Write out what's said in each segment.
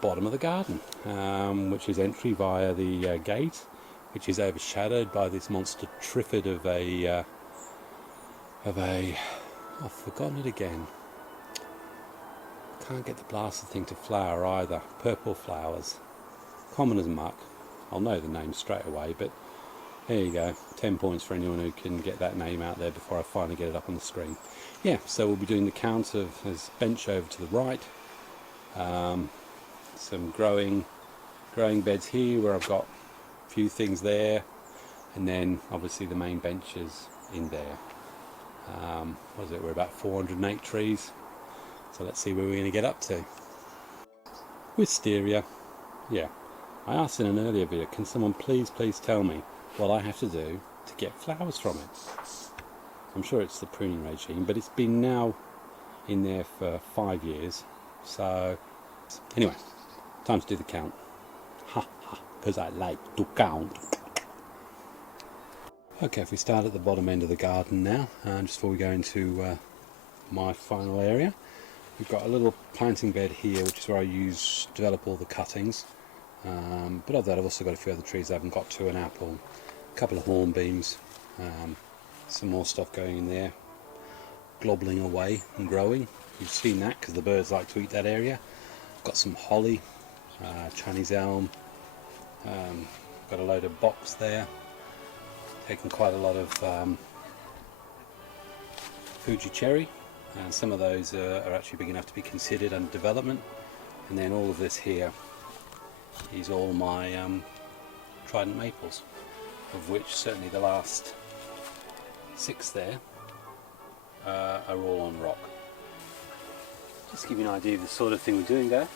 bottom of the garden, which is entry via the gate, which is overshadowed by this monster triffid of a I've forgotten it again. Can't get the blasted thing to flower either. Purple flowers, common as muck. I'll know the name straight away, but there you go. 10 points for anyone who can get that name out there before I finally get it up on the screen. Yeah, so we'll be doing the count of this bench over to the right. Some growing beds here where I've got a few things there, and then obviously the main benches in there. What is it? We're about 408 trees. So let's see where we're going to get up to. Wisteria. Yeah, I asked in an earlier video, can someone please tell me what I have to do to get flowers from it? I'm sure it's the pruning regime, but it's been now in there for 5 years. So anyway, time to do the count. Ha ha, because I like to count. Okay, if we start at the bottom end of the garden now, just before we go into my final area, we've got a little planting bed here, which is where I develop all the cuttings. But of that, I've also got a few other trees I haven't got to, an apple, a couple of hornbeams, some more stuff going in there, globbling away and growing. You've seen that because the birds like to eat that area. I've got some holly, Chinese elm, got a load of box there, taken quite a lot of Fuji cherry, and some of those are actually big enough to be considered under development. And then all of this here is all my trident maples, of which certainly the last 6 there are all on rock. Just to give you an idea of the sort of thing we're doing there.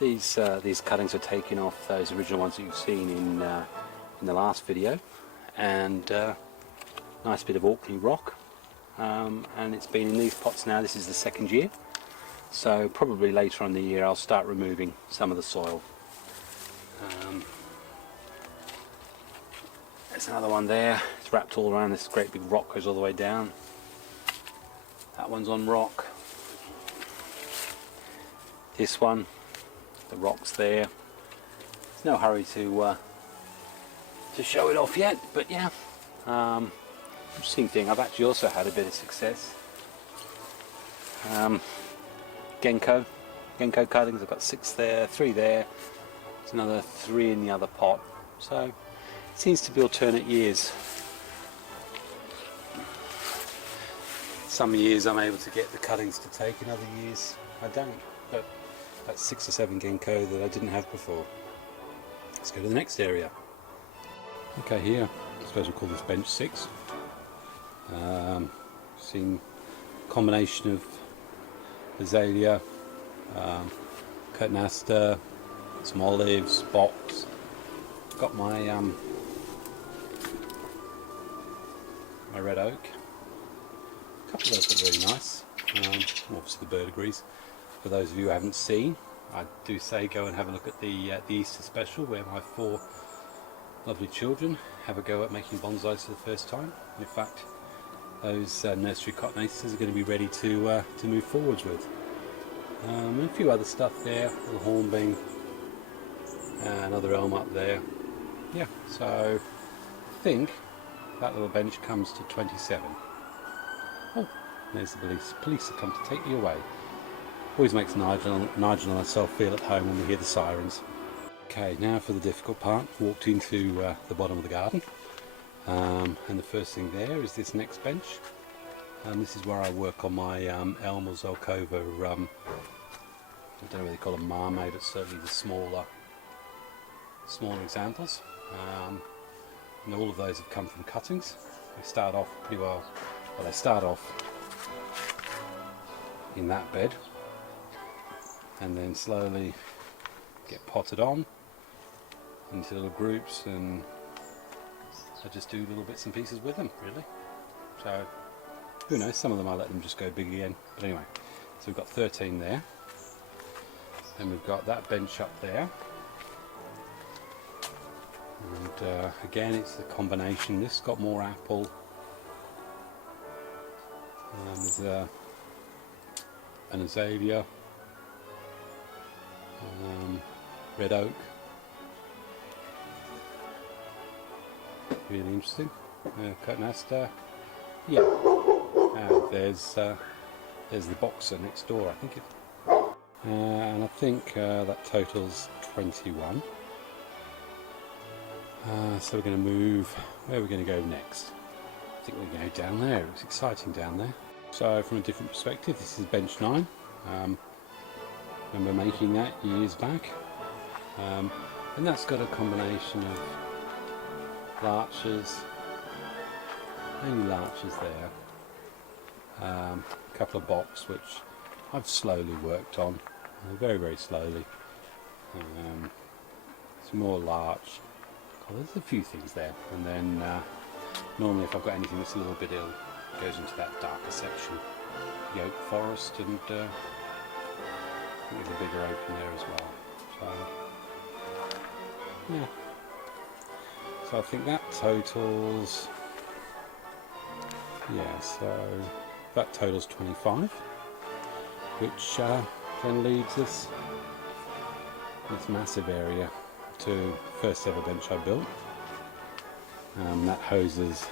These cuttings are taking off those original ones that you've seen in the last video, and nice bit of Orkney rock, and it's been in these pots now. This is the 2nd year, so probably later on in the year I'll start removing some of the soil. There's another one there. It's wrapped all around. This great big rock goes all the way down. That one's on rock. This one, the rock's there. There's no hurry to show it off yet, but yeah, interesting thing. I've actually also had a bit of success. Genko cuttings. I've got 6 there, 3 there. There's another 3 in the other pot. So it seems to be alternate years. Some years I'm able to get the cuttings to take, in other years I don't. But that's 6 or 7 Genko that I didn't have before. Let's go to the next area. Okay, here, I suppose we'll call this bench 6. Seen a combination of azalea, curtain aster, some olives, box. Got my my red oak. A couple of those look really nice. Obviously the bird agrees. For those of you who haven't seen, I do say go and have a look at the Easter special, where my 4 lovely children have a go at making bonsais for the first time. In fact, those nursery cotoneaters are going to be ready to move forwards with. And a few other stuff there, a little hornbeam, another elm up there. Yeah, so I think that little bench comes to 27. Oh, there's the police. Police have come to take you away. Always makes Nigel and myself feel at home when we hear the sirens. Okay, now for the difficult part. Walked into the bottom of the garden, and the first thing there is this next bench, and this is where I work on my elm or Zelkova, I don't know whether they call them marmot, but certainly the smaller examples, and all of those have come from cuttings. They start off pretty well, they start off in that bed and then slowly get potted on into little groups, and I just do little bits and pieces with them, really. So who knows, some of them I let them just go big again, but anyway. So we've got 13 there, and we've got that bench up there, and again it's the combination. This got more apple, there's an Xavier, red oak, really interesting. Cotonasta, yeah. There's the boxer next door, I think and I think that totals 21. So we're going to move. Where are we going to go next? I think we're going to go down there. It was exciting down there. So from a different perspective, this is bench 9. Remember making that years back, and that's got a combination of larches, only larches there, a couple of box which I've slowly worked on, very very slowly, some more larch. There's a few things there, and then normally if I've got anything that's a little bit ill, it goes into that darker section, the oak forest, and I think there's a bigger oak in there as well. So yeah, so I think that totals, yeah, so that totals 25, which then leaves us this massive area to first ever bench I built. That houses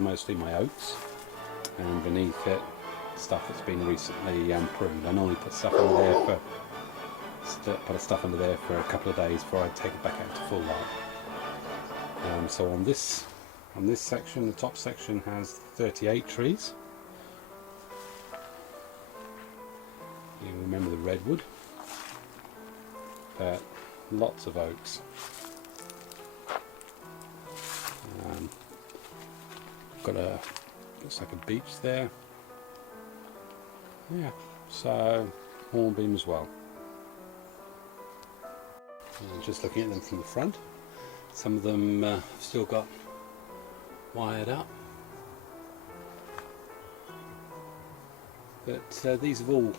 mostly my oaks, and beneath it stuff that's been recently pruned. I normally put stuff under there for a couple of days before I take it back out to full light. So on this section, the top section has 38 trees. You remember the redwood, but lots of oaks. Got looks like a beach there. Yeah, so hornbeam as well. And just looking at them from the front, some of them have still got wired up, but these have all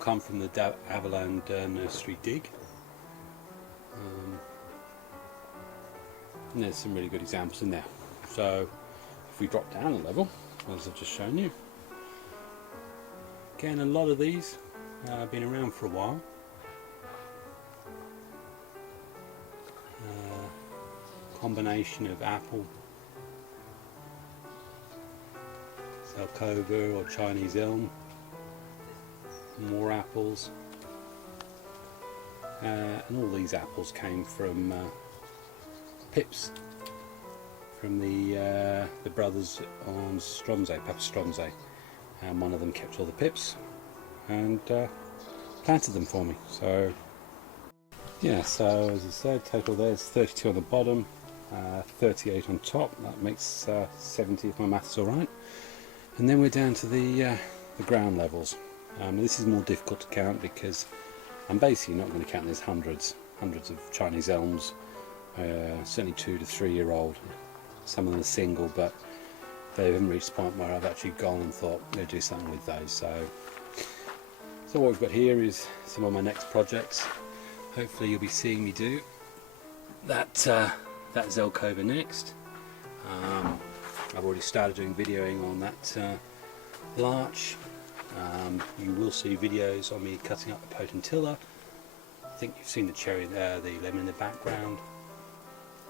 come from the Avaland nursery dig. And there's some really good examples in there. So if we drop down a level, as I've just shown you, again a lot of these have been around for a while. Combination of apple, Zelkova or Chinese elm, more apples, and all these apples came from pips from the brothers on Papa Stromsay, and one of them kept all the pips and planted them for me. So yeah, so as I said, total there's 32 on the bottom, 38 on top. That makes 70 if my maths are right. And then we're down to the ground levels. This is more difficult to count because I'm basically not going to count. There's hundreds of Chinese elms, certainly 2 to 3 year old. Some of them are single, but they haven't reached the point where I've actually gone and thought I'm going to do something with those. So what we've got here is some of my next projects. Hopefully you'll be seeing me do that Zelkova next. I've already started doing videoing on that larch. You will see videos on me cutting up the potentilla. I think you've seen the cherry there, the lemon in the background.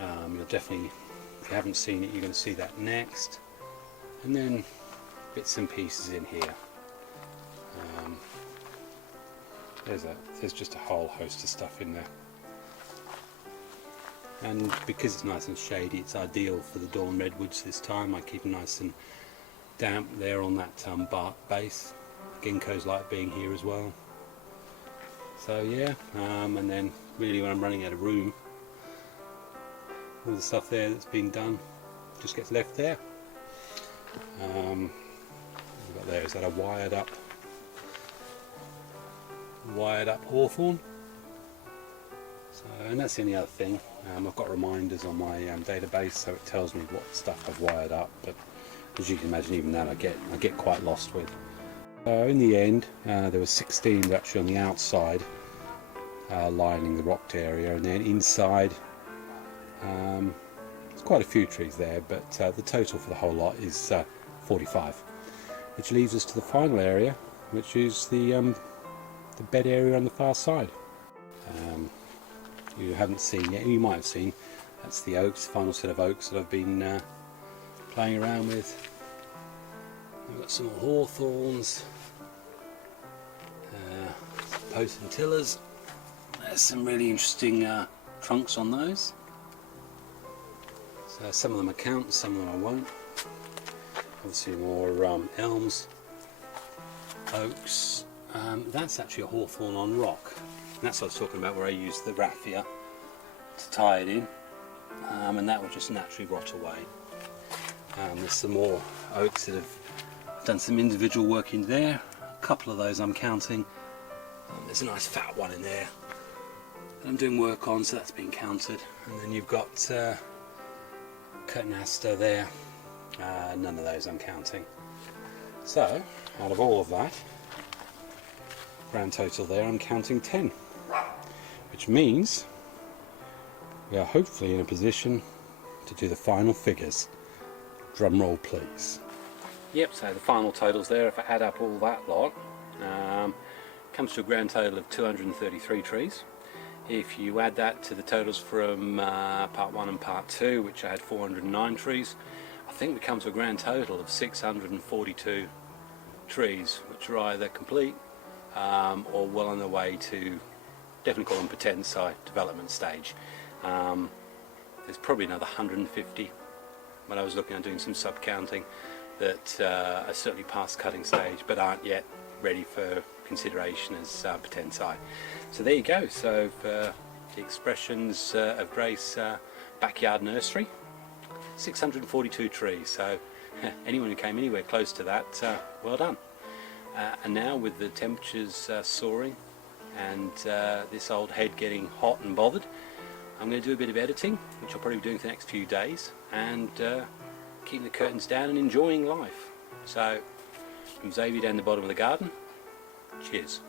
You'll definitely, if you haven't seen it, you're going to see that next. And then bits and pieces in here. There's just a whole host of stuff in there. And because it's nice and shady, it's ideal for the dawn redwoods this time. I keep them nice and damp there on that bark base. Ginkgos like being here as well. So yeah, and then really when I'm running out of room, all the stuff there that's been done just gets left there. What we've got there, is that a wired up hawthorn? So, and that's the only other thing. I've got reminders on my database, so it tells me what stuff I've wired up. But as you can imagine, even that I get quite lost with. In the end, there were 16 actually on the outside, lining the rocked area, and then inside, there's quite a few trees there. But the total for the whole lot is 45, which leaves us to the final area, which is the bed area on the far side. You haven't seen yet, you might have seen, that's the oaks, final set of oaks that I've been playing around with. I've got some hawthorns, potentillers. There's some really interesting trunks on those. So some of them I count, some of them I won't. Obviously more elms, oaks. That's actually a hawthorn on rock. And that's what I was talking about, where I used the raffia to tie it in, and that will just naturally rot away. There's some more oaks that have done some individual work in there. A couple of those I'm counting. There's a nice fat one in there that I'm doing work on, so that's been counted. And then you've got curtain aster there. None of those I'm counting. So out of all of that, grand total there, I'm counting 10, which means we are hopefully in a position to do the final figures. Drum roll please. Yep, so the final totals there, if I add up all that lot, comes to a grand total of 233 trees. If you add that to the totals from part 1 and part 2, which I had 409 trees, I think we come to a grand total of 642 trees, which are either complete or well on their way to, definitely call them potensai development stage. There's probably another 150 when I was looking at doing some sub counting that are certainly past cutting stage but aren't yet ready for consideration as potensai. So there you go. So for the expressions of Grace backyard nursery, 642 trees. So anyone who came anywhere close to that, well done. And now with the temperatures soaring and this old head getting hot and bothered, I'm going to do a bit of editing, which I'll probably be doing for the next few days, and keeping the curtains down and enjoying life. So from Xavier down the bottom of the garden, cheers.